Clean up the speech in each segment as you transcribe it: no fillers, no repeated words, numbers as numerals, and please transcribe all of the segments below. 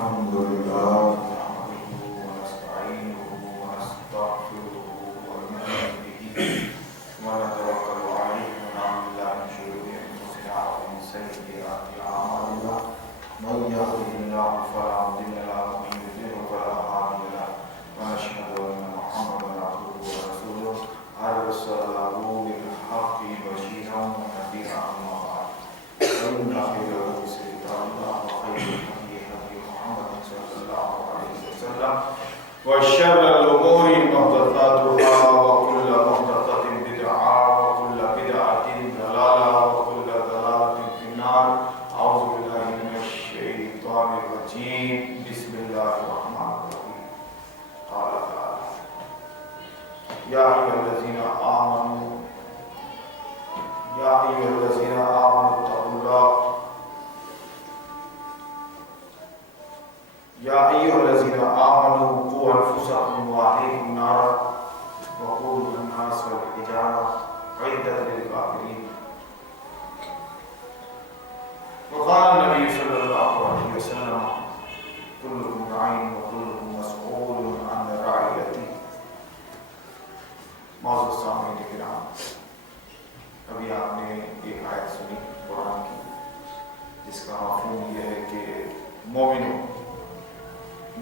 الحمد لله نحمده ونستعينه ونستغفره ونؤمن به ونتوكل عليه ونعوذ بالله من شرور انفسنا ومن سيئات اعمالنا من يهده الله فلا مضل له ومن يضلل فلا هادي له ونشهد ان محمدا عبده ورسوله ارسله بالحق بشيرا ونذيرا اما بعد فان خير الحديث كتاب الله وخير الهدي هدي محمد صلى الله عليه وسلم وشر الامور محدثاتها وكل محدثه بدعه وكل بدعه ضلاله وكل ضلاله في النار. اعوذ بالله من الشيطان الرجيم. بسم الله الرحمن الرحيم. قال تعالى: يا ايها الذين امنوا اتقوا الله يا أيها الذين آمنوا قوا أنفسكم وأهليكم نارا وقودها الناس والحجارة أعدت للكافرين. وقال النبي صلى الله عليه وسلم: كلكم راع وكلكم مسؤول عن رعيته. معزز سامعین کرام، ابھی آپ نے ایک آیت سنی قرآن کی جس کا مفہوم یہ ہے کہ مومنوں،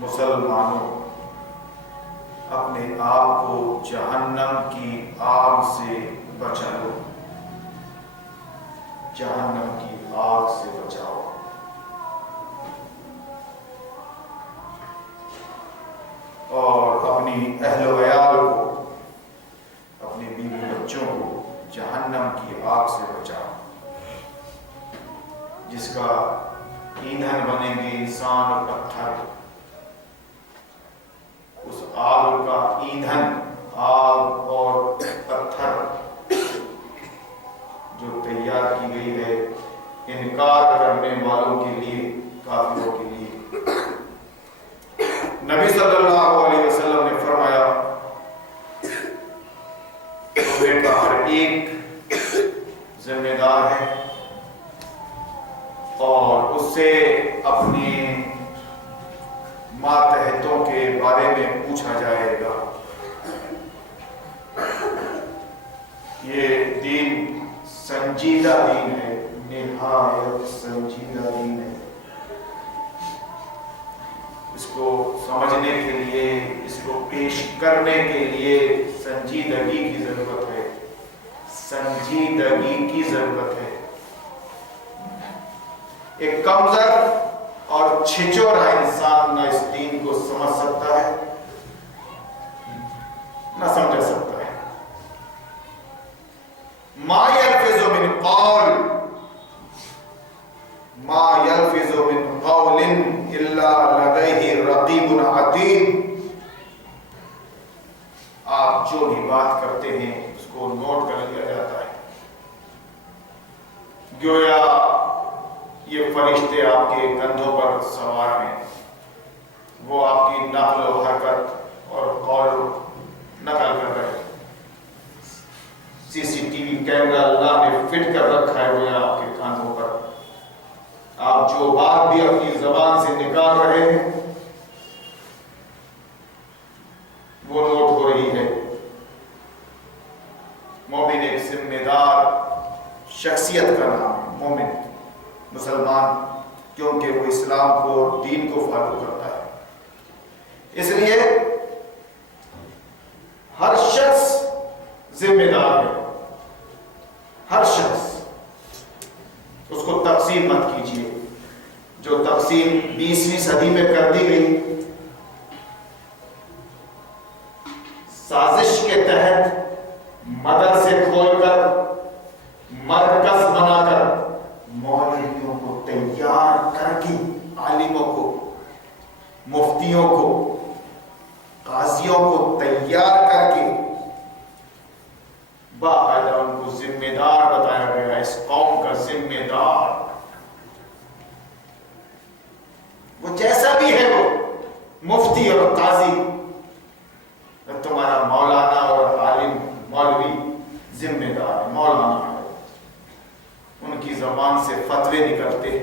مسلمانوں، اپنے آپ کو جہنم کی آگ سے بچا لو، جہنم کی آگ سے بچاؤ. اور اپنی اہل و عیال کو، اپنے بیوی بچوں کو جہنم کی آگ سے بچاؤ، جس کا ایندھن بنیں گے انسان اور پتھر. اس آگ کا ایندھن، آگ اور پتھر جو تیار کی گئی ہے انکار کرنے والوں کے لیے، کافروں کے لیے. نبی صلی اللہ علیہ وسلم نے فرمایا: تمہیں کا ہر ایک ذمہ دار ہے اور اس سے اپنے ماتحتوں کے بارے میں پوچھا جائے گا. یہ دین سنجیدہ دین ہے، نہایت سنجیدہ دین ہے. اس کو سمجھنے کے لیے، اس کو پیش کرنے کے لیے سنجیدگی کی ضرورت ہے، سنجیدگی کی ضرورت ہے. ایک کمزور اور چھچورا انسان نہ اس دین کو سمجھ سکتا ہے، نہ سمجھ سکتا ہے. ما یلفظ من قول الا لدیہ رقیب عتید. آپ جو بھی بات کرتے ہیں اس کو نوٹ کر لیا جاتا ہے، گویا یہ فرشتے آپ کے کندھوں پر سوار ہیں. وہ آپ کی نقل و حرکت اور قول نقل کر رہے ہیں. CCTV کیمرہ اللہ نے فٹ کر رکھا ہے گویا آپ کے کندھوں پر. آپ جو بات بھی اپنی زبان سے نکال رہے ہیں وہ نوٹ ہو رہی ہے. مومن ایک ذمہ دار شخصیت کا نام ہے، مومن، مسلمان، کیونکہ وہ اسلام کو، دین کو فالو کرتا ہے. اس لیے ہر شخص ذمہ دار ہے، ہر شخص. اس کو تقسیم مت کیجیے. جو تقسیم 20ویں صدی میں کر دی گئی سازش کے تحت، مدرسے کھول کر، مرکز بنا کر، مولویوں کو تیار کر کے، عالموں کو، مفتیوں کو، قاضیوں کو تیار کر کے باقاعدہ ان کو ذمہ دار بتایا گیا، اس قوم کا ذمہ دار. وہ جیسا بھی ہے، وہ مفتی اور قاضی، تمہارا مولانا اور عالم، مولوی ذمہ دار ہے، مولانا ہے. ان کی زبان سے فتوے نکلتے،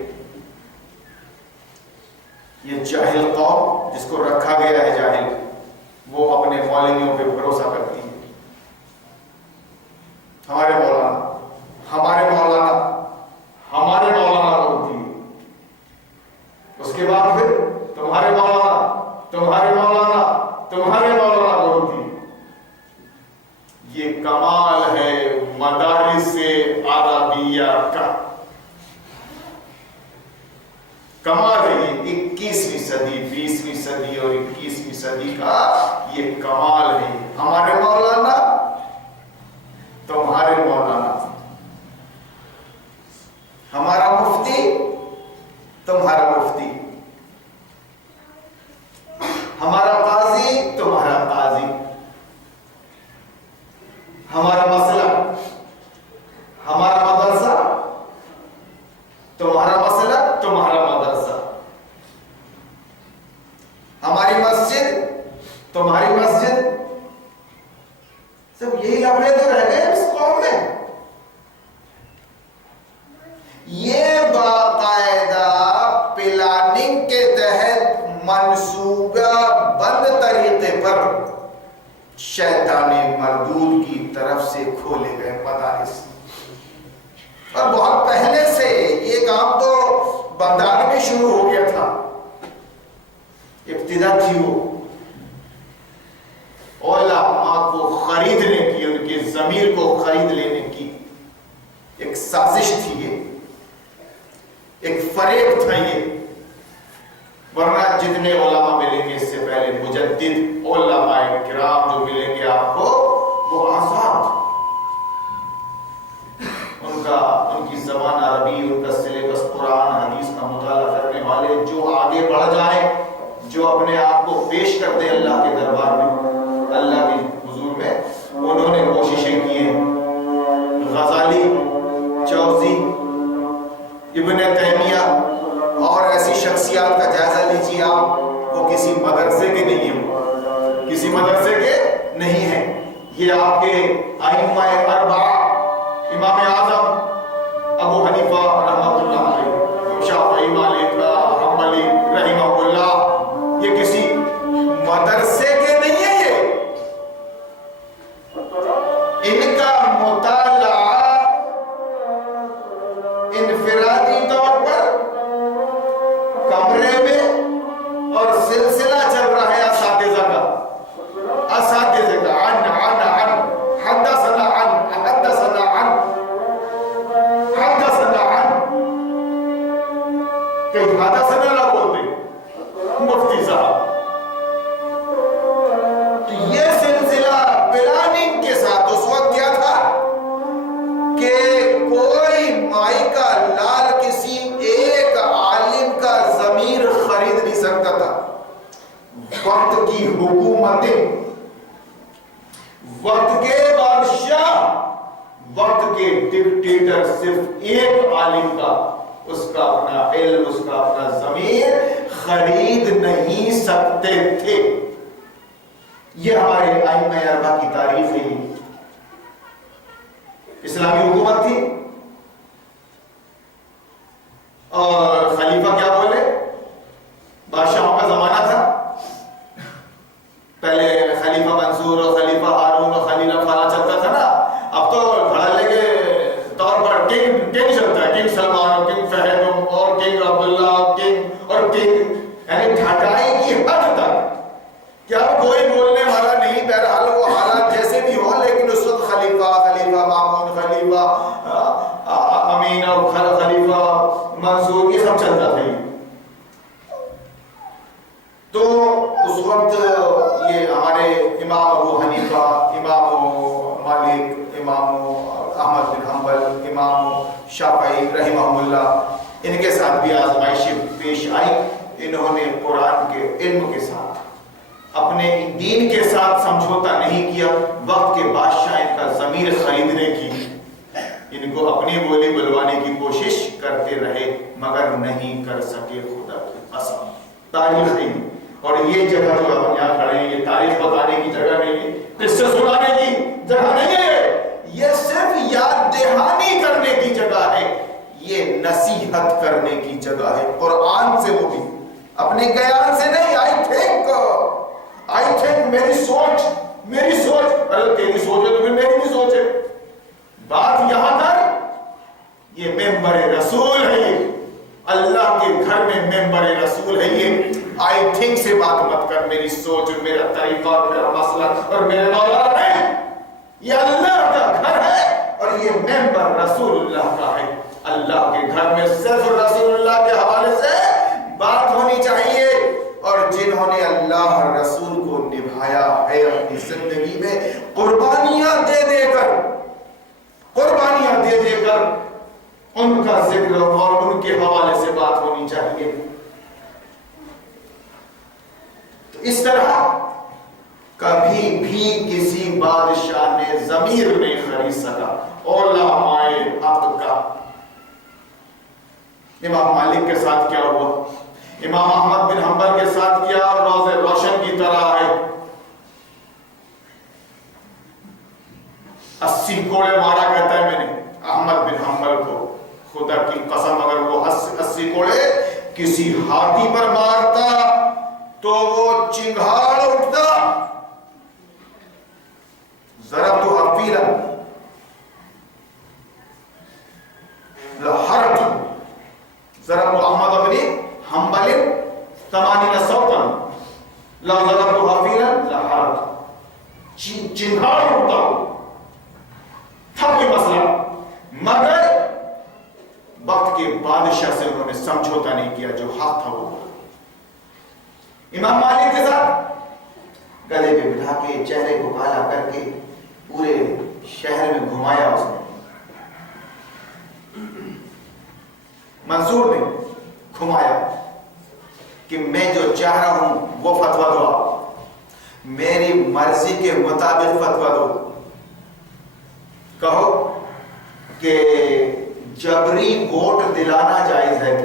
یہ جاہل قوم جس کو رکھا گیا ہے جاہل، وہ اپنے مولویوں پہ بھروسہ کرتی ہے. ہمارے مولانا بولتی ہے، اس کے بعد پھر تمہارے مولانا بولتی ہے. یہ کمال ہے مدارس عربیہ کا، کمال ہے یہ 21ویں صدی 20ویں صدی اور 21ویں صدی کا یہ کمال ہے. ہمارے مولانا تمہارے مولانا، ہمارا مفتی تمہارا مفتی، ہمارا قاضی تمہارا قاضی، ہمارا مسئلہ ہمارا مدرسہ تمہارا مسئلہ تمہارا مدرسہ، ہماری مسجد تمہاری مسجد. سب یہی لفظ تو رہ گئے اس قوم میں. یہ باقاعدہ پلاننگ کے تحت منصوبہ بند طریقے پر شیطان مردود کی طرف سے کھولے گئے مدارس، اور بہت پہلے سے یہ کام تو بغداد میں شروع ہو گیا تھا. ابتدا تھی وہ علماء کو خریدنے کی، ان کے ضمیر کو خرید لینے کی ایک سازش تھی، یہ ایک فریب تھا یہ. ورنہ جتنے علماء ملیں گے اس سے پہلے مجدد علماء کرام جو ملیں گے آپ کو، وہ آزاد، ان کی زبان عربی، ان کا سلیبس قرآن حدیث کا مطالعہ کرنے والے جو آگے بڑھ جائیں، جو اپنے آپ کو پیش کر دیں اللہ کے دربار میں، اللہ کے حضور میں. انہوں نے کوششیں کی ہیں. غزالی، جوزی، ابن تیمیہ اور ایسی شخصیات کا جائزہ لیجیے آپ، وہ کسی مدرسے کے نہیں ہیں، کسی مدرسے کے نہیں ہیں. یہ آپ کے ائمہ اربعہ، امام اعظم ابو حنیفہ رحمۃ اللہ علیہ، شافعی، مالک، حنبلی رحمہ اللہ، یہ کسی مدرسے کے نہیں ہیں. یہ ان کا مطالعہ انفرادی طور پر کمرے میں اور سلسلہ چل رہا ہے اساتذہ کا، عن حدثنا عن کہیں حدثنا نہ بول دیں مفتی صاحب. یہ سلسلہ پلاننگ کے ساتھ اس وقت کیا تھا کہ کوئی مائی کا لال کسی ایک عالم کا ضمیر خرید نہیں سکتا تھا. وقت کی حکومتیں، وقت کے بادشاہ، وقت کے ڈکٹیٹر صرف ایک عالم کا، اس کا اپنا علم، اس کا اپنا ضمیر خرید نہیں سکتے تھے. یہ ہمارے ائمہ اربعہ کی تاریخ ہے. اسلامی حکومت تھی اور خلیفہ کیا بولے، بادشاہوں کا زمانہ تھا. پہلے خلیفہ منصور اور خلیفہ ہارون اور خلیفہ فلاں چلتا تھا نا. اب تو دھڑلے کے طور پر کنگ چلتا ہے، کنگ سلمان، کنگ فہد اور کنگ عبداللہ، کنگ اور کنگ، یعنی ڈھٹائی کی حد تک کیا کوئی بولنے والا نہیں. بہرحال وہ حالات جیسے بھی ہو، لیکن اس وقت خلیفہ مامون، خلیفہ امین اور خلیفہ منصور، یہ سب چلتا تھا. تو اس وقت یہ ہمارے امام ابو حنیفہ، امام مالک، امام احمد بن حنبل، امام شافعی رحمہ اللہ، ان کے ساتھ بھی آزمائشیں پیش آئی. انہوں نے قرآن کے علم کے ساتھ، اپنے دین کے ساتھ سمجھوتا نہیں کیا. وقت کے بادشاہ ان کا ضمیر خریدنے کی، ان کو اپنی بولی بلوانے کی کوشش کرتے رہے، مگر نہیں کر سکے. خدا کی قسم تاریخ نہیں. اور یہ جگہ جو ہم یہاں کھڑے ہیں، یہ تاریخ بتانے کی جگہ نہیں ہے، قصے سنانے کی جگہ نہیں ہے. یہ صرف یاد دہانی کرنے کی جگہ ہے، یہ نصیحت کرنے کی جگہ ہے. قرآن سے وہ بھی اپنے خیال سے نہیں. آئی تھنک میری سوچ ارے تیری سوچ ہے تو پھر میری بھی سوچ ہے. بات یہاں تک یہ ممبر رسول ہے. یہ اللہ کے گھر میں ممبر رسول ہے. یہ آئی تھنک سے بات مت کر. میری سوچ اور میرا طریقہ اور میرا مسئلہ اور میرے مولا نہیں. یہ اللہ کا گھر ہے اور یہ ممبر رسول اللہ کا ہے. اللہ کے گھر میں صرف رسول اللہ کے حوالے سے بات ہونی چاہیے. اور جنہوں نے اللہ رسول کو نبھایا ہے اپنی زندگی میں قربانیاں دے دے کر ان کا ذکر اور ان کے حوالے سے بات ہونی چاہیے. تو اس طرح کبھی بھی کسی بادشاہ نے ضمیر نہیں خرید سکا علماء حق کا. امام مالک کے ساتھ کیا ہوا؟ امام احمد بن حنبل کے ساتھ کیا روز روشن کی طرح ہے. 80 کوڑے مارا کہتا ہے میں نے احمد بن حنبل کو. خدا کی قسم اگر وہ 80 کوڑے کسی ہاتھی پر مارتا تو وہ چنگھاڑ اٹھتا. ضرب تو حفیلا لحرت ضرب احمد بن حنبل 80 صوتا لا ضرب تو حفیلا لحرت. چنگھاڑ اٹھتا تھا کوئی مسئلہ. مگر وقت کے بادشاہ سے انہوں نے سمجھوتا نہیں کیا. جو حق تھا وہ. امام مالک کے ساتھ گلے پہ بٹھا کے چہرے کو کالا کر کے پورے شہر میں گھمایا اس نے. منصور نے گھمایا کہ میں جو چاہ رہا ہوں وہ فتویٰ دو. آپ میری مرضی کے مطابق فتویٰ دو. کہو کہ جبری ووٹ دلانا جائز ہے.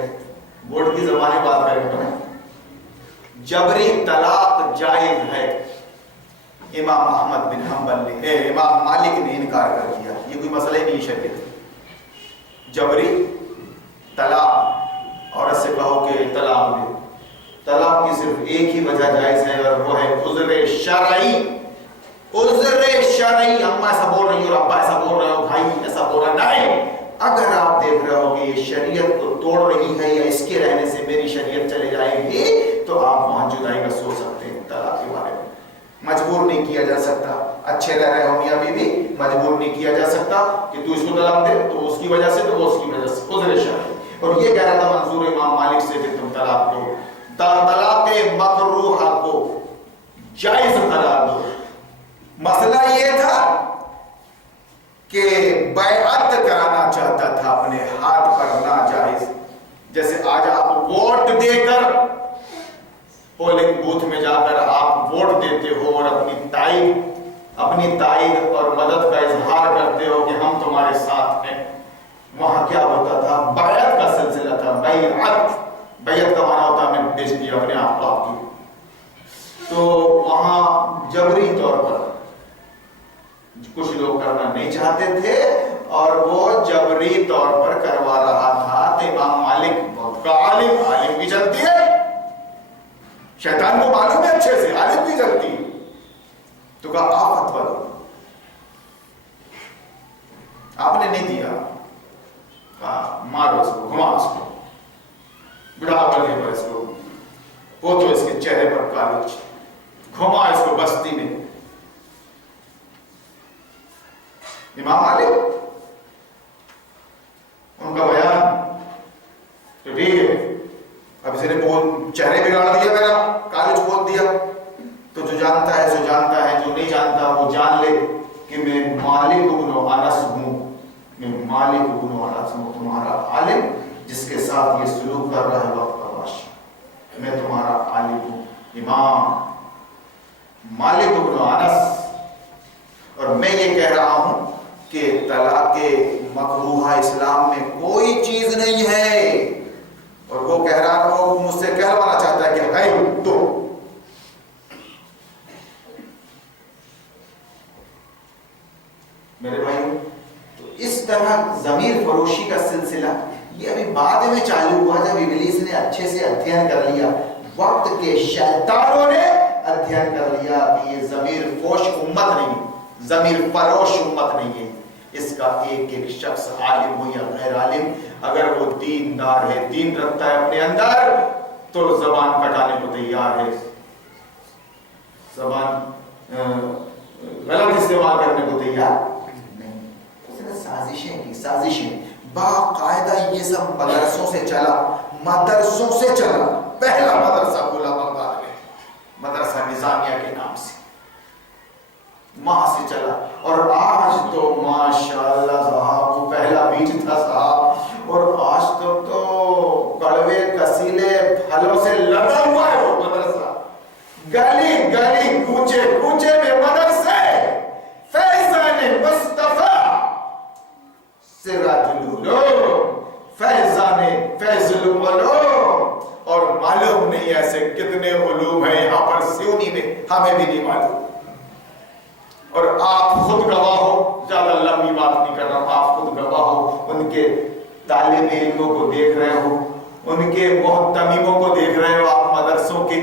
ووٹ کی زبانی بات کریں گے نا. جبری طلاق جائز ہے. امام احمد بن حنبل نے امام مالک نے انکار کر دیا. یہ کوئی مسئلہ ہی نہیں شریعت. جبری طلاق عورت سے کہو کہ طلاق دے. طلاق کی صرف ایک ہی وجہ جائز ہے اور وہ ہے عذر شرعی. عذر شرعی. اما ایسا بول رہی ہو اور ابا ایسا بول رہے ہو بھائی ایسا بول رہا نہیں. اگر آپ دیکھ رہے ہو کہ یہ شریعت کو توڑ رہی ہے یا اس کے رہنے سے میری شریعت چلے جائے گی تو آپ وہاں جدائی کا سوچ سکتے ہیں. طلاق کے بارے میں مجبور نہیں کیا جا سکتا. اچھے رہ رہے ہو میاں بیوی مجبور نہیں کیا جا سکتا کہ تو اس کو طلاق دے تو اس کی وجہ سے تو وہ اس کی وجہ سے. عذر شرعی. اور یہ کہہ رہا تھا منظور امام مالک سے کہ تم طلاق دو. طلاق مکروہہ کو جائز قرار دو. مسئلہ یہ تھا کہ بیعت کرانا چاہتا تھا اپنے ہاتھ پر ناجائز. جیسے آج آپ ووٹ دے کر پولنگ بوتھ میں جا کر آپ ووٹ دیتے ہو اور اپنی تائید اور مدد کا اظہار کرتے ہو کہ ہم تمہارے ساتھ ہیں. وہاں کیا ہوتا تھا؟ بیعت کا سلسلہ تھا. بیعت کا معنی ہوتا ہے میں بیچ دیا اپنے آپ کو آپ کی. تو وہاں جبری طور پر کچھ لوگ کرنا نہیں چاہتے تھے اور وہ جبری طور پر کروا رہا تھا. تو امام مالک بہت کا عالم بھی جانتی ہے. شیطان کو معلوم ہے اچھے سے. عالم بھی جانتی ہے. تو کہا آپ فتویٰ دو. آپ نے نہیں دیا. کہا مارو اس کو گھما اس کو بڑھا بلے پر اس کو وہ تو اس کے چہرے پر کالج گھما اس کو بستی میں. امام مالک ان کا بیان تو ٹھیک ہے. اب اسے نے چہرے بگاڑ دیا میرا کالج کھول دیا. تو جو جانتا ہے سو جانتا ہے. جو نہیں جانتا وہ جان لے کہ میں مالک بن انس ہوں. میں مالک بن انس ہوں. تمہارا عالم جس کے ساتھ یہ سلوک کر رہا ہے وقت کا بادشاہ. میں تمہارا عالم ہوں امام مالک بن انس. اور میں یہ کہہ رہا ہوں کہ طلاق مکروہہ اسلام میں کوئی چیز نہیں ہے. اور وہ کہہ رہا ہے وہ مجھ سے کہلوانا چاہتا ہے کہ ہے تو میرے بھائیوں. تو اس طرح ضمیر فروشی کا سلسلہ یہ ابھی بعد میں چالو ہوا جب ابلیس نے اچھے سے ادھین کر لیا وقت کے شیطانوں نے ادھین کر لیا کہ یہ ضمیر فوش امت نہیں، ضمیر فروش امت نہیں ہے. اس کا ایک ایک شخص عالم ہو یا غیر عالم، اگر وہ دیندار ہے، دین رکھتا ہے اپنے اندر، تو زبان کٹانے کو تیار ہے، زبان غلط استعمال کرنے کو تیار نہیں. اس نے سازشیں کی، سازشیں باقاعدہ. یہ سب مدرسوں سے چلا، مدرسوں سے چلا. پہلا مدرسہ کھلا بغداد میں، مدرسہ نظامیہ کے نام سے، وہاں سے چلا. اور آج تو ماشاءاللہ صاحب، وہ پہلا بیج تھا صاحب، اور آج تو کڑوے کسیلے پھلوں سے لدا ہوا ہے وہ مدرسہ. گلی گلی کوچے کوچے میں مدرسے. فیضان مصطفیٰ سراج العلوم، فیضان فیض العلوم. اور معلوم نہیں ایسے کتنے علوم ہیں یہاں پر سیونی میں، ہمیں بھی نہیں معلوم. اور آپ خود گواہ ہو، زیادہ لمبی بات نہیں کر رہا، آپ خود گواہ ہو، ان کے طالب علموں کو دیکھ رہے ہو، ان کے محتمیموں کو دیکھ رہے ہو آپ، مدرسوں کے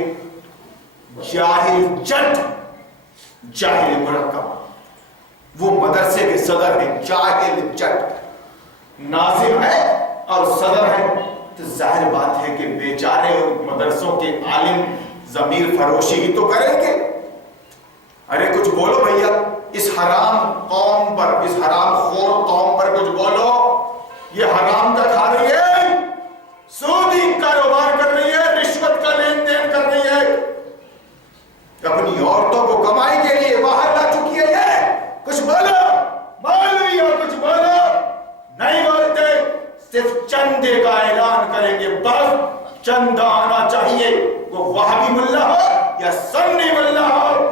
جاہل جٹ، جاہل مرکب. وہ مدرسے کے صدر ہیں، جاہل جٹ، ناظم ہے اور صدر ہے. تو ظاہر بات ہے کہ بیچارے ان مدرسوں کے عالم ضمیر فروشی ہی تو کریں گے. ارے کچھ بولو بھیا، اس حرام قوم پر، اس حرام خور قوم پر کچھ بولو. یہ حرام کا کھا رہی ہے، سودی کاروبار کر رہی ہے، رشوت کا لین دین کر رہی ہے، اپنی عورتوں کو کمائی کے لیے باہر لا چکی ہے. یہ کچھ بولو، مولوی ہو کچھ بولو. نہیں بولتے، صرف چندے کا اعلان کریں گے، بس چندہ آنا چاہیے، وہ وہابی ملا ہو یا سنی ملا ہو،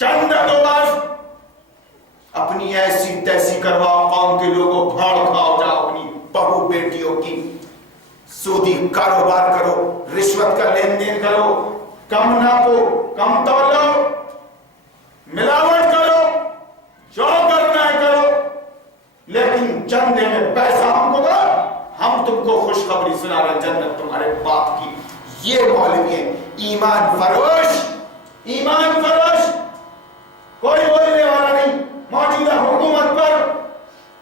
چندہ دو بس. اپنی ایسی تیسی کرواؤ، قوم کے لوگوں بھاڑ کھاؤ جاؤ اپنی بہو بیٹیوں کی، سودی کاروبار کرو، رشوت کا لین دین کرو، کم ناپو کم تولو، ملاوٹ کرو، جو کرنا ہے کرو، لیکن چندے میں پیسہ ہم کو دو، ہم تم کو خوشخبری سنا رہے جنت تمہارے باپ کی. یہ مولوی ہے ایمان فروش. ایمان فروش کوئی بولنے والا نہیں موجودہ حکومت پر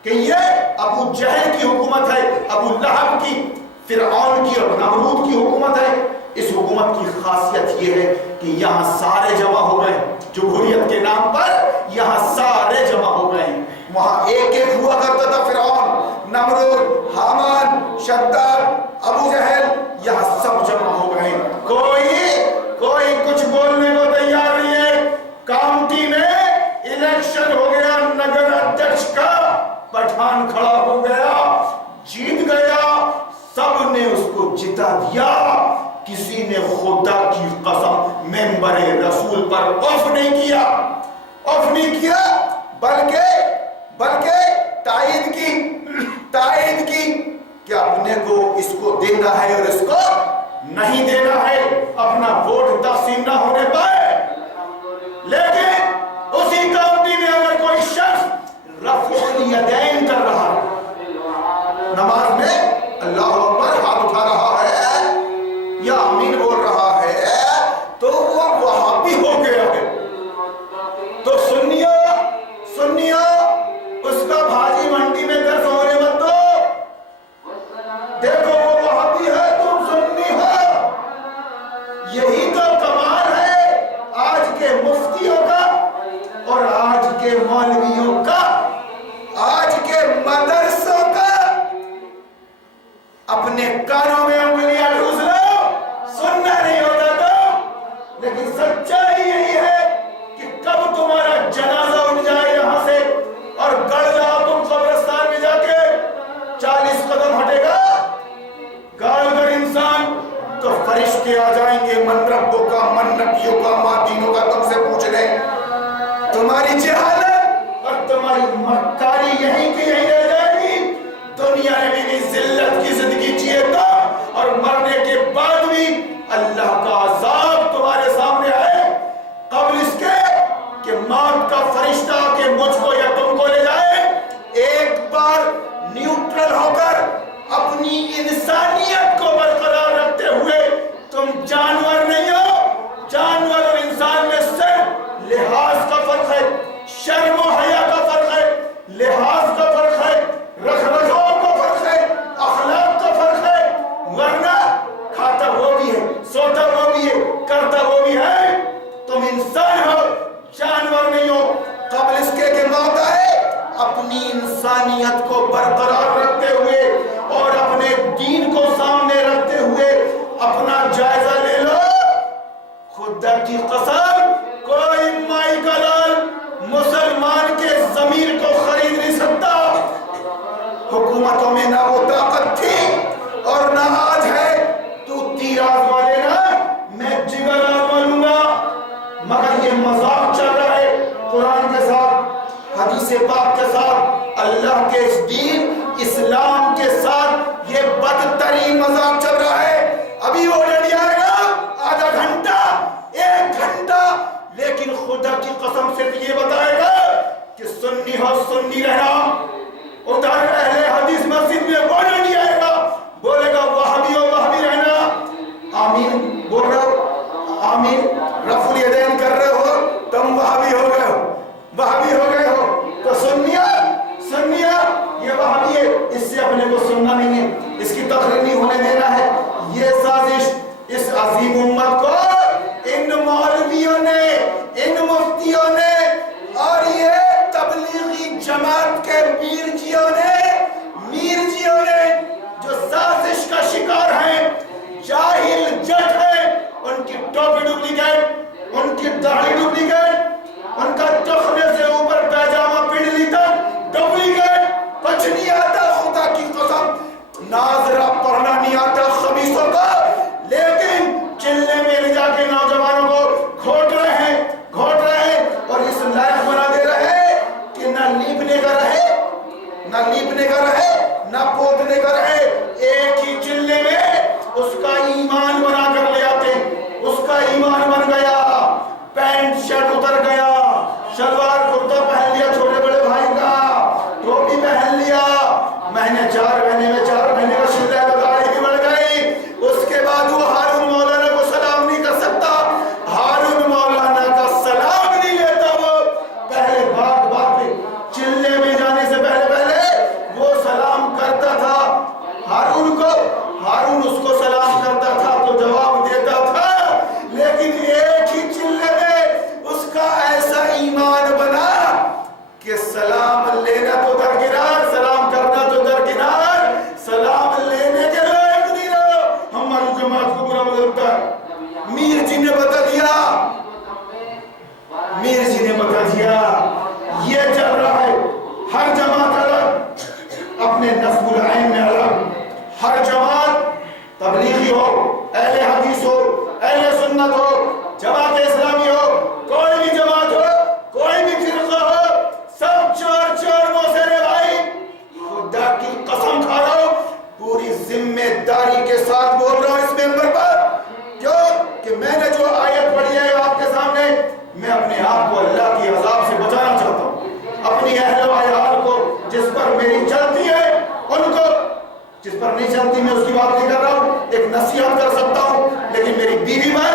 کہ یہ ابو جہل کی حکومت ہے، ابو لہب کی، فرعون کی اور نمرود کی حکومت ہے. اس حکومت کی خاصیت یہ ہے کہ یہاں سارے جمع ہو گئے، جمہوریت کے نام پر یہاں سارے جمع ہو گئے. وہاں ایک ایک ہوا کرتا تھا، فرعون، نمرود، حامان، شداد، ابو جہل، یہاں سب جمع ہو گئے. کوئی کچھ بولنے کو تیار نہیں ہے. کاؤنٹی میں الیکشن ہو گیا، نگر اڈیکش کا، پٹھان کھڑا ہو گیا، جیت گیا، سب نے اس کو جتا دیا. کسی نے خدا کی قسم ممبر رسول پر اف نہیں کیا، بلکہ تائید کی کہ اپنے کو اس کو دینا ہے اور اس کو نہیں دینا ہے، اپنا ووٹ تقسیم نہ ہونے پائے. لیکن اسی کاؤنٹی میں اگر کوئی شخص رفع الیدین کر رہا ہے، نماز میں اللہ اکبر ہاتھ اٹھا رہا ہے یا آمین بول رہا ہے، تو وہ وہابی ہو گیا ہے. تو سنیو اس کا بھاجی منڈی میں درس ہونے مت دو. دیکھو وہ وہابی ہے، تم سنی ہو. یہی تو کمال ہے آج کے مفتیوں کا اور آج کے مولویوں کا، آج کے مدرسوں کا. اپنے کانوں میں انگلیاں ڈھونس لو، سننا نہیں ہوتا تو. لیکن سچائی یہی ہے کہ کب تمہارا جنازہ اٹھ جائے یہاں سے اور گڑ جاؤ تم قبرستان میں جا کے، 40 قدم ہٹے گا گاڑ کر انسان، تو فرشتے آ جائیں گے، من ربوں کا، من نبیوں کا، ماں دینوں کا، تم سے پوچھ لیں. تمہاری جہالت اور تمہاری مکاری یہیں کی یہیں رہ جائے گی. دنیا میں بھی ذلت کی زندگی جیے گا اور مرنے کے بعد بھی اللہ کا عذاب تمہارے سامنے آئے، قبل اس کے کہ موت کا فرشتہ کہ مجھ کو یا تم کو لے جائے. ایک بار نیوٹرل ہو کر اپنی انسانیت کو برقرار رکھتے ہوئے تم اپنی انسانیت کو برقرار رکھتے ہوئے اور اپنے دین کو سامنے رکھتے ہوئے اپنا جائزہ لے لو. خدا کی قسم کوئی مائی کا لال مسلمان کے ضمیر کو خرید نہیں سکتا. حکومتوں میں نہ وہ طاقت تھی اور نہ آج ہے. تو تیر آزما لینا میں جگر آزما لوں گا. مگر یہ مذاق چل رہا ہے قرآن کے ساتھ, حدیث پاک کے ساتھ, اللہ کے اس دین اسلام کے ساتھ یہ بدترین مذاق چل رہا ہے. ابھی وہ ریڈی آئے گا آدھا گھنٹہ 1 گھنٹہ, لیکن خدا کی قسم سے یہ بتائے گا کہ سنی ہو سنی رہنا. ادھر اہل حدیث مسجد میں وہ نہیں آئے گا, بولے گا وہابی ہو وہابی رہنا. آمین بول رہے ہو, آمین رفع الیدین کر رہے ہو, تم وہابی ہو گئے ہو, وہابی ہو گئے ہو. تو سنیا یہ وہابی ہے, اس سے اپنے کو سننا نہیں ہے, اس کی تقریر نہیں ہونے دینا ہے. یہ سازش اس عظیم امت کو ان مولویوں نے, ان مفتیوں نے اور یہ تبلیغی جماعت کے میر جیوں نے جو سازش کا شکار ہیں, جاہل جٹ ہیں, ان کی ٹوپی ڈپلیکیٹ, ان کی داڑھی ڈپلیکیٹ, ان کا ٹخنے سے اوپر پیجامہ پنڈلی تک ڈپلیکیٹ. کچھ نہیں آتا خدا کی قسم, ناظرہ پڑھنا نہیں آتا خبیثوں کو, لیکن چلنے میں لے جا کے نوجوانوں کو گھوٹ رہے ہیں اور اس لائق بنا دے رہے ہیں کہ نہ لیپنے کا رہے نہ پوتنے کا رہے. ایک ہی چلنے میں اس کا ایمان بنا کر لے آتے. اس کا ایمان بن گیا, پینٹ شرٹ اتر گیا, شلوار کرتا پہن لیا چھوٹے بڑے بھائی کا, ٹوپی پہن لیا, مہینے 4 مہینے میں 4 مہینے کا شدہ گاڑی بھی بڑھ گئی. اس کے بعد وہ ہارون مولانا کو سلام نہیں کر سکتا, ہارون مولانا کا سلام نہیں لیتا. وہ پہلے بات پہ چلنے میں جانے سے پہلے وہ سلام کرتا تھا ہارون کو, ہارون اس کو سلام کرتا تھا تو جواب دیتا تھا, لیکن ایک ہی چلنے میں اس کا ایسا ایمان بنا کہ سلام لینا تو درکنار, سلام کرنا تو درکنار, سلام لینے کے لائق نہیں رہا. ہماری جماعت کو برا لگتا ہے. میر جی نے بتا دیا یہ چل رہا ہے. ہر جماعت الگ, اپنے نصب العین میں الگ. ہر جماعت تبلیغی ہو, اہل حدیث ہو, اہل سنت ہو, جماعت اسلامی ہو, کوئی بھی جماعت ہو, کوئی بھی فرقہ ہو, سب چور موسیرے بھائی. خدا کی قسم کھا رہا ہوں, پوری ذمہ داری کے ساتھ بول رہا ہوں اس ممبر پر, کیوں کہ میں نے جو آیت پڑھی ہے آپ کے سامنے, میں اپنے آپ کو اللہ کی عذاب سے بچانا چاہتا ہوں. اپنی اہل و عیال کو جس پر میری چلتی ہے, ان کو جس پر نہیں چلتی میں اس کی بات نہیں کر رہا ہوں, ایک نصیحت کر سکتا ہوں, لیکن میری بیوی پر,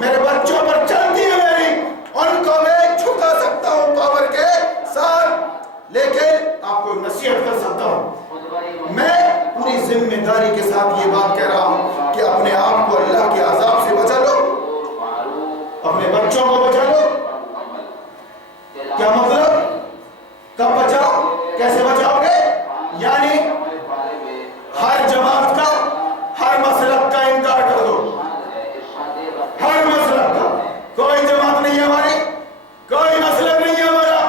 میرے بچوں پر چلتی ہے میری, ان کو میں جھکا سکتا ہوں پاور کے ساتھ, لیکن آپ کو نصیحت کر سکتا ہوں. میں پوری ذمہ داری کے ساتھ یہ بات کہہ رہا ہوں کہ اپنے آپ کو اللہ کے عذاب سے بچا لو, اپنے بچوں کو بچا لو. کیا مطلب؟ کب بچاؤ, کیسے بچاؤ گے؟ یعنی ہر جماعت کا, ہر مسلک کا انکار کر دو. ہر مسلک کا, کوئی جماعت نہیں ہے ہماری, کوئی مسلک نہیں ہے ہمارا,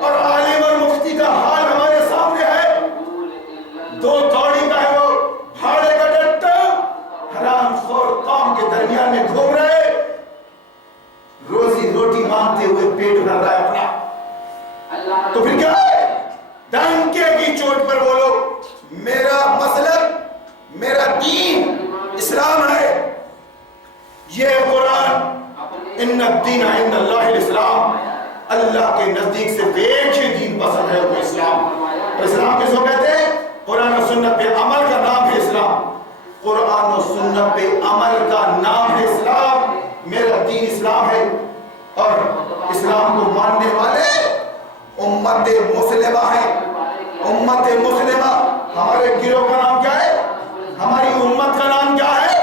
اور عالم اور مفتی کا حال ہمارے سامنے ہے. 2 کوڑی کا ہے, وہ بھاڑے کا ڈٹا, حرام خور قوم کے درمیان میں گھوم رہے, روزی روٹی مانگتے ہوئے پیٹ بھر رہا ہے اپنا. تو پھر کیا ہے؟ ڈنکے کی چوٹ پر بولو میرا مسلک, میرا دین اسلام ہے. یہ قرآن, ان الدین عند اللہ الاسلام, اللہ کے نزدیک سے ایک ہی دین پسند ہے, وہ اسلام. تو اسلام کس کو کہتے ہیں؟ قرآن و سنت پہ عمل کا نام ہے اسلام. قرآن و سنت پہ عمل کا نام ہے اسلام. میرا دین اسلام ہے, اور اسلام کو ماننے والے امت مسلمہ ہیں. امت مسلمہ, ہمارے گروہ کا نام کیا ہے؟ ہماری امت کا نام کیا ہے؟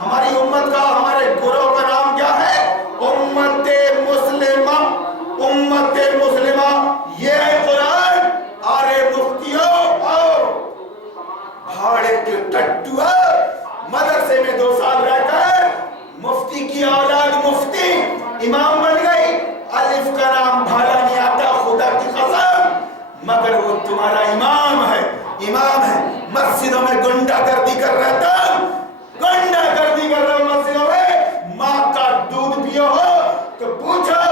ہماری امت کا, ہمارے گروہ کا نام کیا ہے؟ امت مسلمہ. امت مسلمہ, یہ ہے قرآن, امام بن گئی، الف کا نام بھالا نہیں آتا خدا کی قسم، مگر وہ تمہارا امام ہے، امام ہے۔ مسجدوں میں گنڈا گردی کر رہا تھا، گنڈا گردی کر رہا مسجدوں میں، ماں کا دودھ پیو ہو تو پوچھو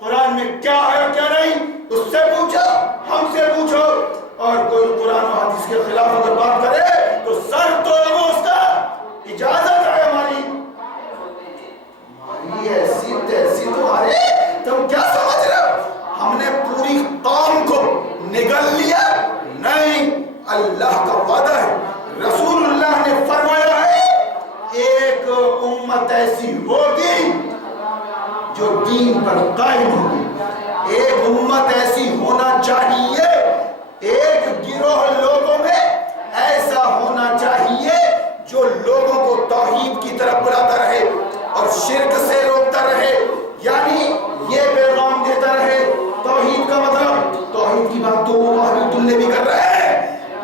قرآن میں کیا ہے کیا نہیں، اس سے پوچھو، ہم سے پوچھو، اور کوئی قرآن و حدیث کے خلاف اگر بات کرے تو سر توڑو اس کا، اجازت ہے ہماری ایسی تیسی تمہارے، تم کیا سمجھ رہے ہو ہم نے پوری قوم کو نگل لیا؟ نہیں، اللہ کا وعدہ ہے، رسول اللہ نے فرمایا ہے ایک امت ایسی ہوگی جو دین پر قائم ہوگی، ایک امت ایسی ہونا چاہیے، ایک گروہ لوگوں میں ایسا ہونا چاہیے جو لوگوں کو توحید کی طرف بلاتا رہے اور شرک سے روکتا رہے، یعنی یہ پیغام دیتا رہے توحید کا مطلب، توحید کی بات تو وہ وحدت اللہ بھی کر رہے ہیں،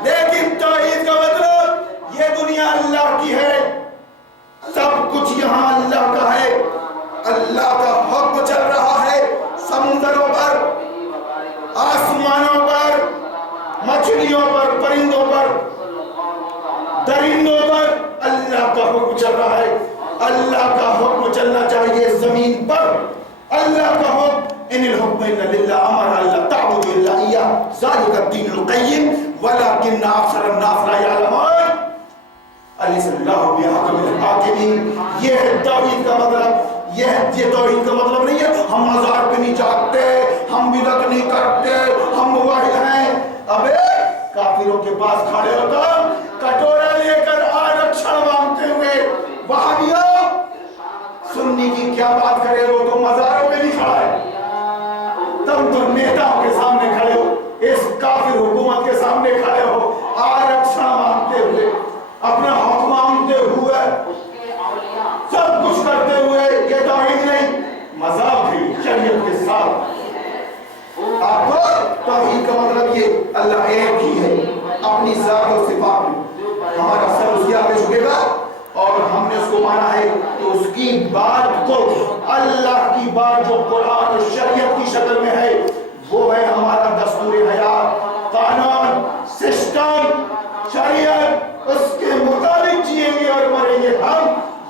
لیکن توحید کا مطلب یہ دنیا اللہ کی ہے، سب کچھ یہاں اللہ کا ہے، اللہ کا حکم چل رہا ہے، سمندروں پر، آسمانوں پر، مچھلیوں پر، پرندوں پر، درندوں پر، اللہ کا حکم چل رہا ہے، اللہ کا حکم چلنا چاہیے زمین پر، اللہ کا حکم ان الحکم الا للہ امر اللہ تعبدوا الا اياه ذلك الدين القيم ولكن اکثر الناس لا يعلمون أليس الله بأحكم الحاكمين۔ یہ ہے توحید کا مطلب، یہ توحید کا مطلب نہیں ہے ہم مزار پہ نہیں جاتے، ہم بدعت نہیں کرتے، ہم موحد ہیں۔ ابے کافروں کے پاس کھڑے ہوتا کٹورا لے کر آرکشن مانگتے ہوئے، وہابیوں سنی کی کیا بات کرے، وہ تو مزاروں پہ نہیں کھڑا ہے، تم تو نیتاؤں کے سامنے کھڑے ہو، اس کافر حکومت کے سامنے کھڑے ہو، آرکشن مانگتے ہوئے، اپنا حق مانگتے ہوئے، سب کچھ کرتے ہوئے، یہ توحید نہیں، مذاق بھی شریعت کے ساتھ۔ آپ کو توحید کا مطلب یہ اللہ ایک ہی ہے اپنی ذات و صفات میں، ہمارا سر اس کے آگے جھکے گا اور ہم نے اس کو مانا ہے تو اس کی بات کو، اللہ کی بات جو قرآن اور شریعت کی شکل میں ہے وہ ہے ہمارا دستور حیات، قانون، سسٹم، شریعت، اس کے مطابق جیئیں گے اور مریں گے ہم،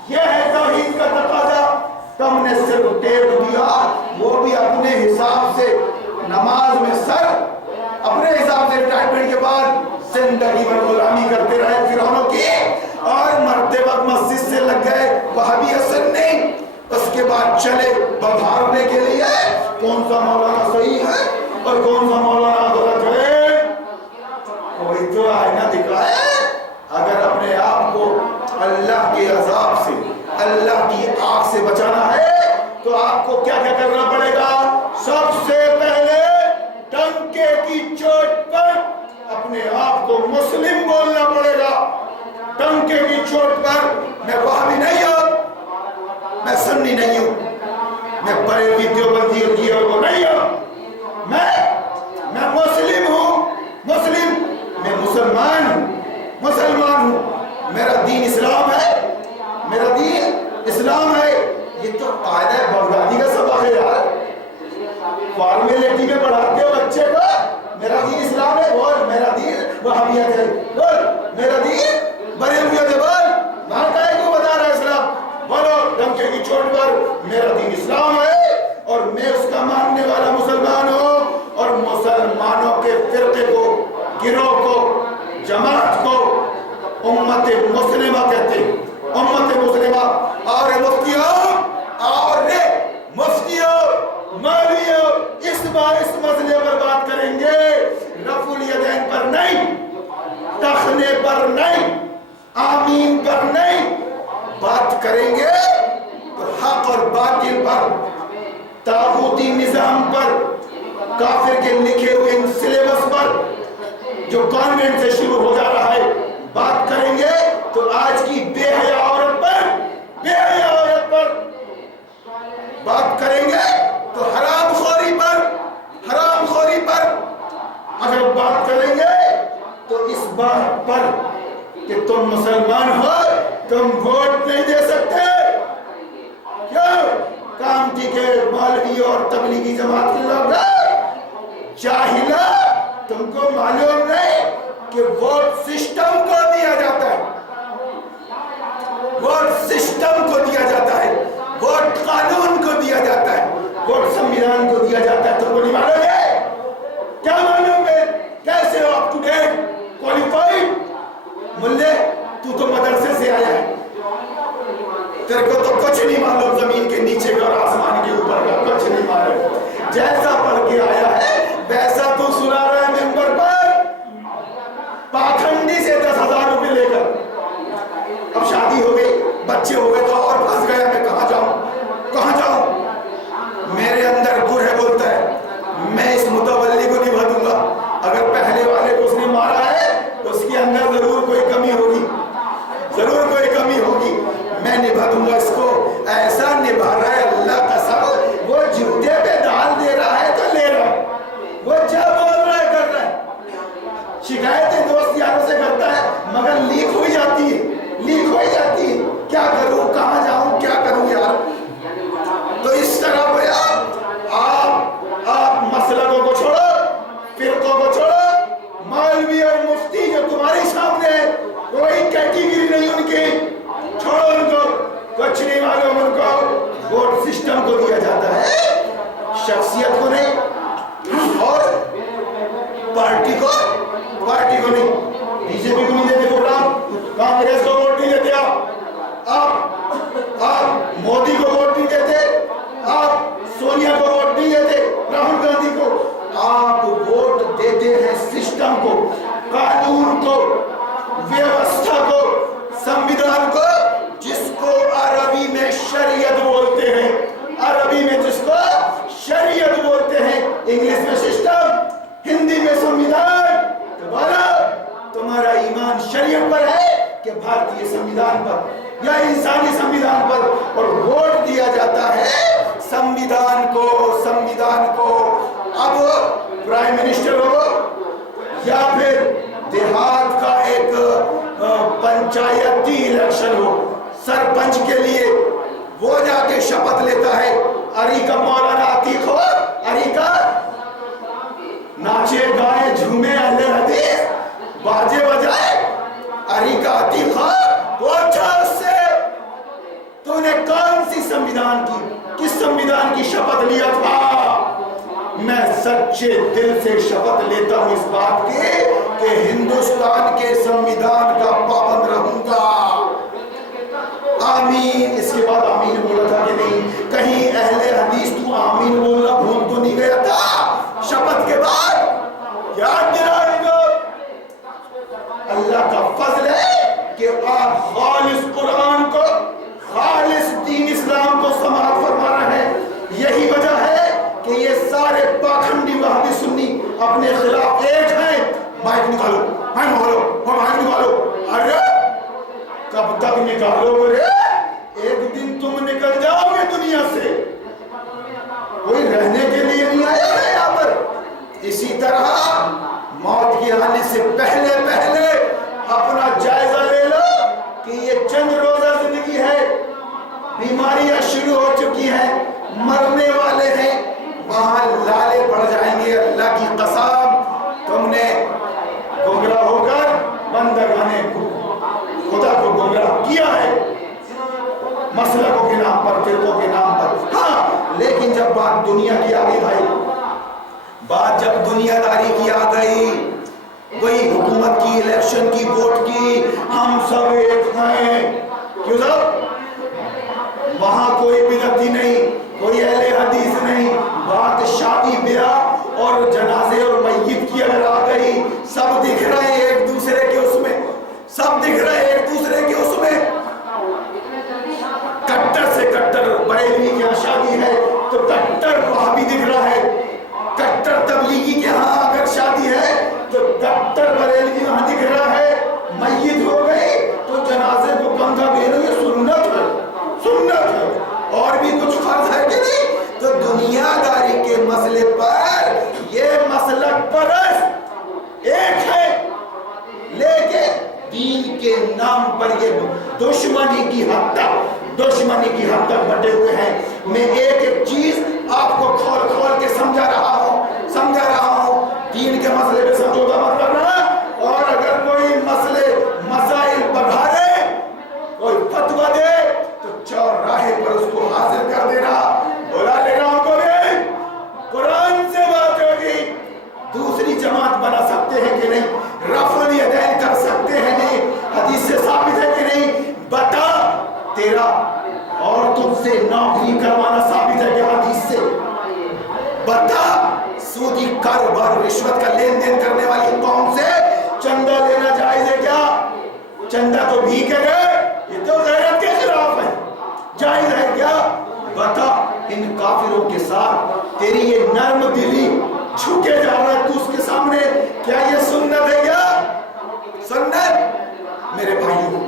یہ ہے توحید کا تقاضا۔ تم نے صرف ٹیپ دیا، وہ بھی اپنے حساب سے، نماز میں سر اپنے حساب سے، ریٹائرمنٹ کے بعد زندگی میں غلامی کرتے رہے فرعونوں کی، اور مرتے وقت مسجد سے لگ گئے وہابی اثر نہیں، اس کے بعد چلے ببھارنے کے لیے کون سا مولانا صحیح ہے اور کون سا مولانا غلط ہے، وہی تو آئینہ دکھائے۔ اگر اپنے آپ کو اللہ کے عذاب سے، اللہ کی آگ سے بچانا ہے تو آپ کو کیا کیا کرنا پڑے گا؟ سب سے پہلے ڈنکے کی چوٹ پر اپنے آپ کو مسلم بولنا پڑے گا، ڈنکے کی چوٹ پر میں وہابی نہیں ہوں، میں سنی نہیں ہوں، میں بریلوی دیوبندی کو نہیں ہوں، میں مسلم ہوں، مسلم، میں مسلمان ہوں، مسلمان ہوں، میرا دین اسلام ہے، میرا دین اسلام ہے۔ یہ تو قاعدہ بغدادی کا سبق ہے یار، فارمیلٹی میں پڑھاتے ہو بچے کو، میرا دین اسلام ہے، بول میرا دین وہابیت ہے، بول میرا دین بریلویت ہے، بول وہاں کا ہے کو بتا رہا ہے اسلام، بولو ڈنکے کی چوٹ پر میرا دین اسلام ہے اور میں اس کا ماننے والا مسلمان ہوں، اور مسلمانوں کے فرقے کو، گروہ کو، جماعت کو امت مسلمہ کہتے ہیں، امت مسلمہ۔ اور مفتیوں، مولویوں، اس بار اس مسئلے پر بات کریں گے، رفع الیدین پر نہیں، تخنے پر نہیں، آمین پر نہیں، بات کریں گے تو حق اور باطل پر، طاغوتی نظام پر، کافر کے لکھے ہوئے سلیبس پر جو کانوینٹ سے شروع ہو جا رہا ہے، بات کریں گے تو آج کی بے حیا عورت پر، بے حیا عورت پر بات کریں گے تو حرام خوری پر، حرام خوری پر اگر بات کریں گے تو اس بات پر کہ تم مسلمان ہو، تم ووٹ نہیں دے سکتے، کیوں؟ کام کمیونٹی کے مولوی اور تبلیغی جماعت کے لوگ جاہلا، تم کو معلوم نہیں کہ ووٹ سسٹم کو دیا جاتا ہے، ووٹ سسٹم کو دیا جاتا ہے، ووٹ قانون کو دیا جاتا ہے، ووٹ سنویدھان کو دیا جاتا ہے. تم کو نہیں معلوم ہے؟ کیا معلوم ہے؟ کیسے ہو اپ ٹو ڈیٹ کوالیفائڈ؟ ملے تو مدرسے سے آیا ہے، تیرے کو تو کچھ نہیں معلوم زمین کے نیچے کا اور آسمان کے اوپر کا کچھ نہیں معلوم. جیسا پڑھ کے آیا ہے ویسا تو سنا رہا ہے ممبر پر، پاکھنڈی سے 10,000 روپے لے کر. اب شادی ہو گئی، بچے ہو گئے تو اور پھنس گیا، میں کہاں جاؤں کہاں جاؤں. میرے اندر گر ہے بولتا ہے میں اس متولی کو نبھا دوں گا. اگر پہلے والے کو اس نے مارا ہے اس کے اندر ضرور کوئی کمی ہوگی، ضرور کوئی کمی ہوگی. میں نبھا دوں گا اس کو. ایسا نبھا رہا ہے اللہ قسم، وہ جوتے پہ ڈال دے رہا ہے تو لے رہا ہے، وہ جب بول رہا ہے کر رہا ہے. شکایتیں دوست یاروں سے کرتا ہے مگر لیک ہوئی جاتی ہے، لیک ہوئی جاتی ہے. کیا کروں، کہاں جاؤں، کیا کروں یار. تو اس طرح ہو آپ مسلکوں کو چھوڑو، فرقوں کو چھوڑو. مولوی اور مفتی جو تمہاری سامنے ہے کوئی کیٹیگری نہیں ان کی، چھوڑو ان کو، کچھ نہیں معلوم ان کو. ووٹ سسٹم کو دیا جاتا ہے، شخصیت کو نہیں، اور پارٹی کو نہیں. بی جے پی کو نہیں دیتے پروگرام، کانگریس کو ووٹ نہیں دیتے. آپ مودی کو ووٹ نہیں دیتے، آپ سونیا کو ووٹ نہیں دیتے، راہل گاندھی کو. آپ ووٹ دیتے ہیں سسٹم کو، قانون کو، ویوستھا کو، سنویدھان کو، جس کو عربی میں شریعت بولتے ہیں. عربی میں جس کو شریعت بولتے ہیں، انگلش میں سسٹم، ہندی میں سنویدھان. تو بولا تمہارا ایمان شریعت پر ہے کہ بھارتی سنویدھان پر یا انسانی سنویدھان پر؟ اور ووٹ دیا جاتا ہے سنویدھان کو. اب پرائم منسٹر ہو یا پھر دیہات کا ایک پنچایتی الیکشن ہو، سرپنچ کے لیے وہ جا کے شپت لیتا ہے. علی کا مولانا عتیق ہو، علی کا ناچے گائے جھومے اہل حدیث باجے بجائے، علی کا عتیق ہو، پوچھا اس سے تو نے کون سی سنویدھان کی، کس سنویدھان کی شپت لیا تھا؟ میں سچے دل سے شپت لیتا ہوں اس بات کی کہ ہندوستان کے سنویدھان کا پابند رہوں گا. آمین. اس کے بعد آمین بولا تھا کہ نہیں؟ کہیں اہل حدیث تو آمین بولنا بھول تو نہیں گیا تھا شپت کے بعد؟ یاد دلائیں گے. اللہ کا فضل ہے کہ آپ خالص قرآن کو، خالص دین اسلام کو سماعت فرما رہے ہیں. یہی وجہ ہے کہ یہ سارے پاکھنڈی وہابی سنی اپنے خلاف ایک ہیں. مائک نکالو، مائک نکالو. ارے کب تک نکالو گے؟ ایک دن تم نکل جاؤ گے دنیا سے، کوئی رہنے کے لیے نہیں آیا ہے یہاں پر. اسی طرح موت کے آنے سے پہلے اپنا جائزہ لے لو کہ یہ چند روزہ زندگی ہے، بیماریاں شروع ہو چکی ہیں، مرنے والے ہیں، وہاں لالے پڑ جائیں گے. اللہ کی قسم تم نے گمراہ ہو کر بندگانے خدا کو گمراہ کیا ہے مسلکوں کے نام پر، فرقوں کے نام پر. ہاں لیکن جب بات دنیا کی آ گئی بھائی، بات جب دنیا داری کی آ گئی، وہی حکومت کی، الیکشن کی، ووٹ کی، ہم سب ایک ہیں. کیوں صاحب؟ وہاں کوئی بدعتی نہیں، کوئی اہل حدیث نہیں. بات شادی بیاہ اور جنازے اور میت کی اگر آ گئی، سب دکھ رہے ہیں ایک دوسرے کے اس میں، سب دکھ رہے ہیں ایک دوسرے کے اس میں. کٹر سے کٹر بریلوی کے یہاں شادی ہے تو کٹر وہابی دکھ رہا ہے، کٹر تبلیغی کے ہاں اگر شادی ہے تو کٹر بریلوی وہاں دکھ رہا ہے. میت ہو گئی تو جنازے کو کندھا دے رہے، سنت ہے، سنت ہے. اور بھی کچھ فرض ہے کہ نہیں؟ تو دنیا داری کے مسئلے پر یہ مسلک پرست ایک ہے، لیکن دین کے نام پر یہ دشمنی کی حد تک دشمنی کی حد تک بٹے ہوئے ہیں. میں ایک ایک چیز آپ کو کھول کھول کے سمجھا رہا ہوں. دین کے مسئلے میں سمجھوتا مت کرنا, اور اگر کوئی مسائل بڑھائے, کوئی فتویٰ دے تو چوراہے پر اس کو حاضر کر دینا, بلا لینا ان کو بھی. قرآن سے بات ہوگی. دوسری جماعت بنا سکتے ہیں کہ نہیں, رفع الیدین کر سکتے ہیں نہیں, حدیث سے ثابت ہے کہ نہیں, بتا. تیرا اور تجھ سے نوکری کروانا ثابت ہے کہ حدیث سے بتا. سودی کاروبار رشوت کا لین دین کرنے والی قوم سے چندہ لینا جائز ہے کیا؟ چندہ تو بھیک ہے, یہ تو غیرت کے خلاف ہے. جائز ہے کیا؟ بتا. ان کافروں کے ساتھ تیری یہ نرم دلی جھکے جا رہا ہے تو اس کے سامنے, کیا یہ سنت ہے کیا؟ سنت میرے بھائیوں,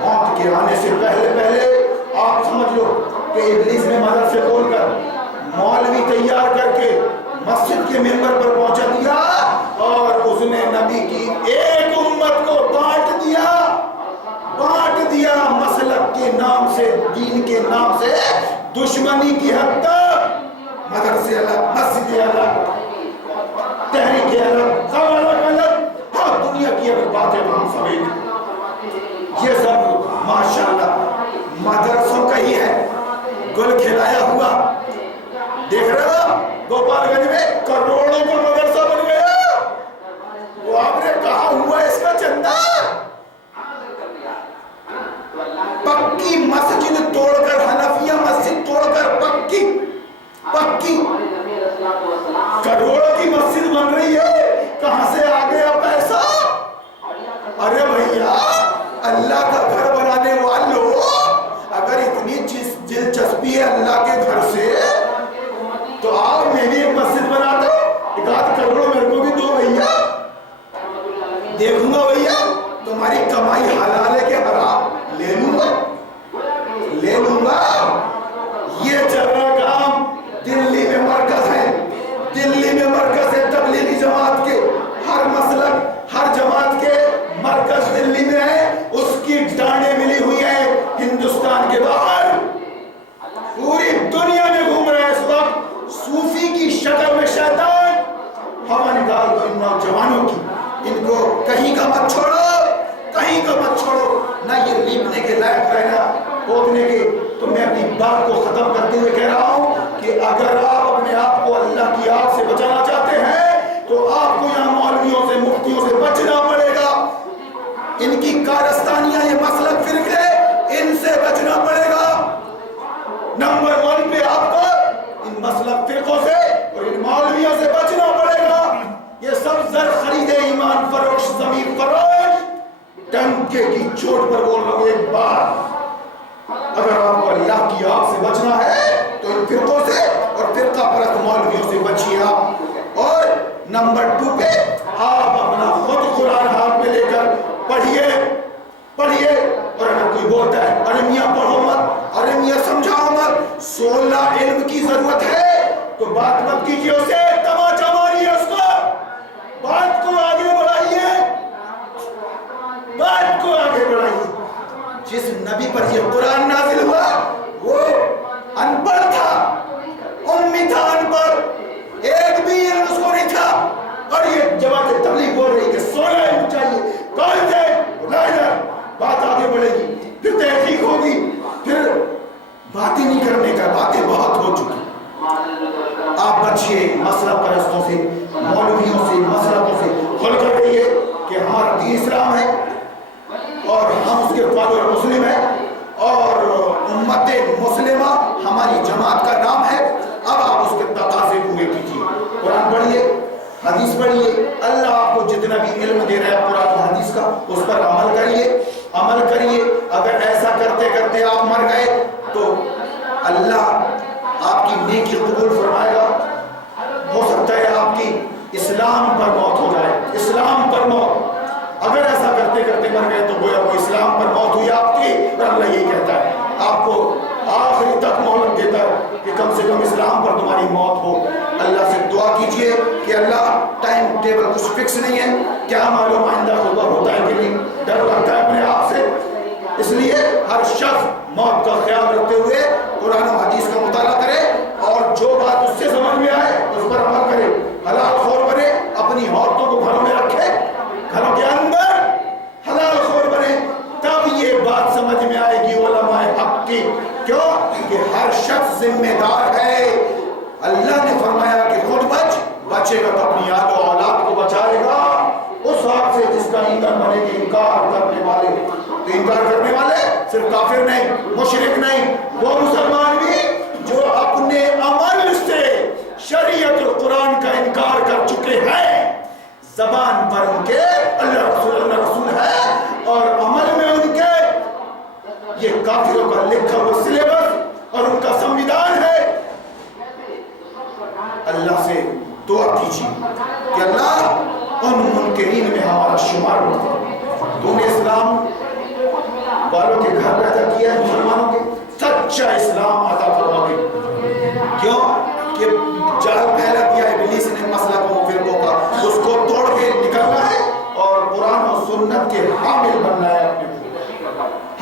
موت کے آنے سے پہلے آپ سمجھ لو کہ ابلیس نے مدرسے کھول کر مولوی تیار کر کے مسجد کے ممبر پر پہنچا دیا, اور اس نے نبی کی ایک امت کو بانٹ دیا مسلک کے نام سے, دین کے نام سے. دشمنی کی حد تک, مدرسے الگ, مسجد الگ, تحریک الگ, سب الگ. ہاں دنیا کی اگر باتیں ہم سبھی, یہ سب ماشاءاللہ مدرسوں کا ہی ہے. گل کھلایا ہوا دیکھ رہے ہو, گوپال گنج میں کروڑوں کا مدرسہ بن گیا. وہ آپ نے کہا ہوا اس کا چندہ, پکی مسجد توڑ کر, حنفیہ مسجد توڑ کر پکی کروڑوں کی مسجد بن رہی ہے. کہاں سے آ گیا پیسہ؟ ارے بھیا, اللہ کا گھر بنانے والوں, اگر اتنی دلچسپی ہے اللہ کے گھر سے تو آپ میں بھی ایک مسجد بنا دو, 1 کروڑ میرے کو بھی دو بھیا, دیکھوں گا بھیا تمہاری کمائی حلال ہے کہ حرام, لے لوں گا. یہ چل رہا کام دلی میں مرکز ہے تبلیغی جماعت کے, ہر مسلک ہر جماعت کے مرکز دلی میں ہے. اس کی ڈانڈیں ملی ہوئی ہیں ہندوستان کے باہر, پوری دنیا میں گھوم رہا ہے اس وقت. صوفی کی شکل میں شیطان ہوا نکال دو ان نوجوانوں کی, ان کو کہیں کا مت چھوڑو, نہ یہ لیپنے کے لائق رہنا, پوتنے کے. تو میں اپنی بات کو ختم کرتے ہوئے کہہ رہا ہوں کہ اگر آپ اپنے آپ کو اللہ کی آگ سے بچانا چاہتے ہیں تو آپ کو یہاں مولویوں سے, مفتیوں سے بچنا پڑے گا. ان کی کارستانیاں, یہ مسلک فرقے, ان سے بچنا پڑے گا. نمبر 1 پہ آپ کو ان مسلک فرقوں سے اور ان مولویوں سے بچنا پڑے گا. یہ سب زر خریدے, ایمان فروش, زمین فروش, ٹنکے کی چوٹ پر بول رہا ہوں ایک بار, اگر آپ کو اللہ کی آگ سے بچنا ہے تو ان فرقوں سے اور فرقہ پرست مولویوں سے بچیے آپ. اور نمبر 2 پہ آپ اپنا خود قرآن ہاتھ میں لے کر پڑھیے, اور اگر کوئی بولتا ہے ارے میاں پڑھو مت, ارے میاں سمجھاؤ مت, 16 علم کی ضرورت ہے تو بات مت کیجیے اسے, تماچا ماریے اس کو, بات کو آگے بڑھائیے. جس نبی پر یہ قرآن نازل ہوا وہ ان پڑھ تھا, امی تھا, ان پڑھ, ایک بھی علم اس کو نہیں تھا, اور یہ جماعت تبلیغ بول رہی کہ 16 علم چاہیے. کون تھے؟ بات آگے بڑھے گی, پھر تحقیق ہوگی, پھر باتیں نہیں کرنے کا, باتیں بہت ہو چکی. آپ بچیے مسئلہ پرستوں سے, مولویوں سے, مسلکوں سے. کھل کر رہی ہے کہ ہمارا دین اسلام ہے اور ہم اس کے فالوور مسلم ہیں, اور امت مسلمہ ہماری جماعت کا نام ہے. اب آپ اس کے تقاضے پورے کیجیے, قرآن پڑھیے, حدیث پڑھیے. اللہ آپ کو جتنا بھی علم دے رہا ہے قرآن و حدیث کا, اس پر عمل کریے. اگر ایسا کرتے کرتے آپ مر گئے تو اللہ آپ کی نیکی قبول فرمائے گا. ہو سکتا ہے آپ کی اسلام پر موت ہو جائے, اسلام پر موت. اگر ایسا کرتے کرتے مر گئے تو گویا وہ اسلام پر موت ہوئی آپ کی, اور اللہ یہ کہتا ہے آپ کو آخری تک مہلت دیتا ہے کہ کم سے کم اسلام پر تمہاری موت ہو. اللہ سے دعا کیجئے کہ اللہ, ٹائم ٹیبل کچھ فکس نہیں ہے, کیا معلوم آئندہ خطبہ ہوتا ہے کہ نہیں, ڈر لگتا ہے اپنے آپ سے. اس لیے ہر شخص موت کا خیال رکھتے ہوئے قرآن و حدیث کا مطالعہ کرے اور جو بات اس سے سمجھ میں آئے اس پر عمل کرے، حلال خور بنے، اپنی عورتوں کو گھروں میں رکھے، گھروں کے اندر حلال خور بنے، تب یہ بات سمجھ میں آئے گی علماء حق کی۔ کیوں کہ ہر شخص ذمہ دار ہے۔ اللہ نے فرمایا کہ خود بچے گا تو اپنی یاد و اولاد کو بچائے گا اس آگ سے جس کا ایندھن بنے گی انکار کرنے والے۔ تو انکار کرنے والے صرف کافر نہیں، مشرک نہیں، وہ مسلمان بھی جو اپنے عمل سے شریعت اور قرآن کا انکار کر چکے ہیں، زبان پر ان کے اللہ رسول ہے اور عمل میں ان کے یہ کافروں کا لکھا ہوا سلیبس اور ان کا سنویدھان ہے۔ اللہ سے دعا کیجیے کہ اللہ ان منکرین میں ہمارا شمار ہو۔ تو نے اسلام والوں کے گھر پیدا کیا ہے، مسلمانوں کے سچا اسلام عطا فرما دے۔ کیوں کہ جال پھیلا دیا ہے ابلیس نے مسئلہ کو فرقوں کا، اس کو توڑ کے نکلنا ہے اور قرآن و سنت کے حامل بننا ہے، اپنے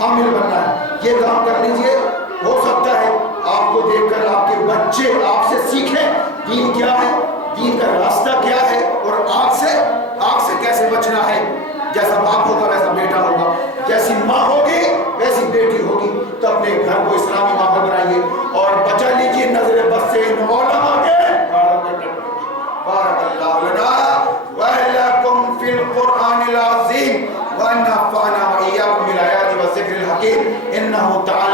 حامل بننا ہے۔ یہ کام کر لیجئے، ہو سکتا ہے آپ کو دیکھ کر آپ کے بچے آپ سے سیکھیں دین کیا ہے، دین کا راستہ کیا ہے اور آگ سے کیسے بچنا ہے۔ جیسا باپ ہوگا ویسا بیٹا ہوگا، جیسی ماں ہوگی ویسی بیٹی ہوگی۔ تو اپنے گھر کو اسلامی ماحول بنائیے اور بچا لیجیے نظر بد سے ان علماء کے۔ بارک اللہ لنا ولکم فی القرآن العظیم وان نفعنا وإیاکم بالآیات والذکر الحکیم انہ تعالی